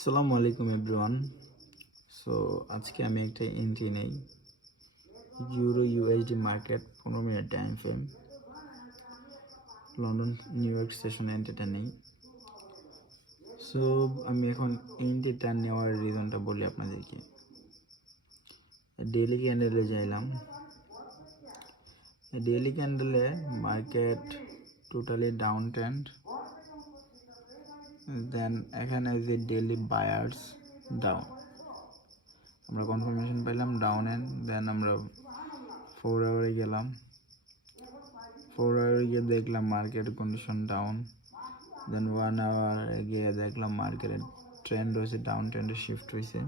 আসসালামু আলাইকুম everyone. So আজকে আমি একটা এন্ট্রি নেই euro USD market 15 minute time frame London New York session এন্ট্রিটা নেই। সো আমি এখন এন্ট্রিটা নেওয়ার রিজনটা বলি আপনাদেরকে। ডেইলি ক্যান্ডেলে যাইলাম। ডেইলি ক্যান্ডেলে market totally down trend, then এখানে যে ডেইলি বায়ার্স ডাউন, আমরা কনফার্মেশন পেলাম ডাউন এন্ড, দেন আমরা 4 আওয়ারে গেলাম। 4 আওয়ারে গিয়ে দেখলাম মার্কেটের কন্ডিশন ডাউন, দেন 1 আওয়ারে গিয়ে দেখলাম মার্কেটের ট্রেন্ড হয়েছে ডাউন ট্রেন্ডে শিফট হয়েছে,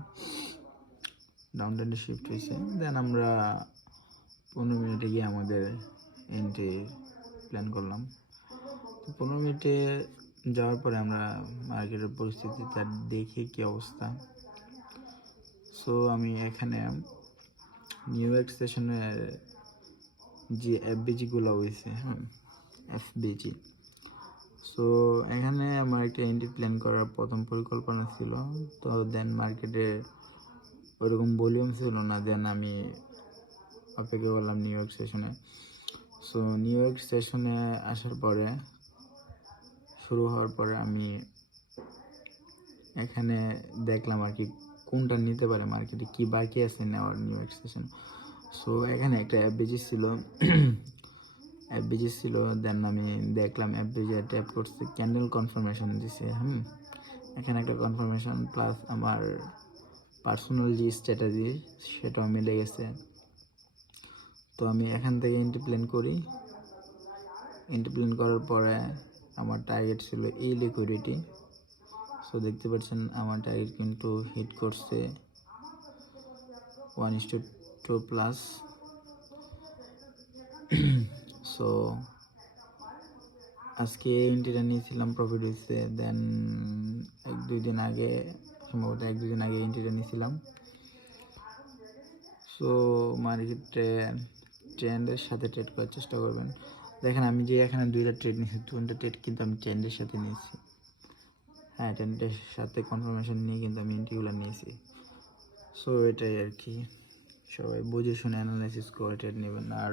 দেন আমরা 15 মিনিটে গিয়ে আমাদের এন্ট্রি প্ল্যান করলাম। তো 15 মিনিটে যাওয়ার পরে আমরা মার্কেটের পরিস্থিতিটা দেখি কি অবস্থা। সো আমি এখানে নিউ ইয়র্ক সেশনের যে এফবিজিগুলো হয়েছে, এফবিজি। সো এখানে আমার একটা এন্ট্রি প্ল্যান করার প্রথম পরিকল্পনা ছিল, তো দেন মার্কেটে ওইরকম ভলিউম ছিল না, দেন আমি অপেক্ষা করলাম নিউ ইয়র্ক সেশনে। সো নিউ ইয়র্ক সেশনে আসার পরে, শুরু হওয়ার পরে আমি এখানে দেখলাম আর কি কোনটা নিতে পারে, মার্কেটে কি বাকি আছে নেওয়ার নিউ ইয়র্ক সেশন। সো এখানে একটা এফবিজি ছিল, দেন আমি দেখলাম এফবিজি ট্যাপ করছে, ক্যান্ডেল কনফার্মেশন দিছে। এখানে একটা কনফার্মেশন প্লাস আমার পার্সোনাল যে স্ট্র্যাটেজি সেটাও মিলে গেছে। তো আমি এখান থেকে এন্ট্রি প্ল্যান করার পরে আমার টার্গেট ছিল এই লিকুইডিটি। সো দেখতে পাচ্ছেন আমার টার্গেট কিন্তু হিট করছে 1:2 প্লাস। সো আজকে এন্ট্রিটা নিয়েছিলাম, প্রফিট হয়েছে। দেন সম্ভবত 1-2 দিন আগে এন্ট্রিটা নিয়েছিলাম। সো মার্কেটে ট্রেন্ডের সাথে ট্রেড করার চেষ্টা করবেন। দেখেন আমি যে এখানে 2টা ট্রেড নিয়েছি, 2টা ট্রেড কিন্তু আমি ট্রেন্ডের সাথে নিয়েছি। হ্যাঁ, ট্রেন্ডের সাথে কনফার্মেশন নিয়ে কিন্তু আমি এন্ট্রিগুলো নিয়েছি। সো এটাই আর কি, সবাই বুঝে শুনে অ্যানালাইসিস করে ট্রেড নেবেন, আর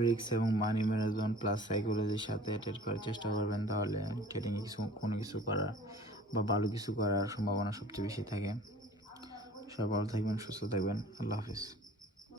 রিস্ক এবং মানি ম্যানেজমেন্ট প্লাস সাইকোলজির সাথে ট্রেড করার চেষ্টা করবেন, তাহলে ট্রেডিংয়ে কোনো কিছু করার বা ভালো কিছু করার সম্ভাবনা সবচেয়ে বেশি থাকে। সবাই ভালো থাকবেন, সুস্থ থাকবেন। আল্লাহ হাফিজ।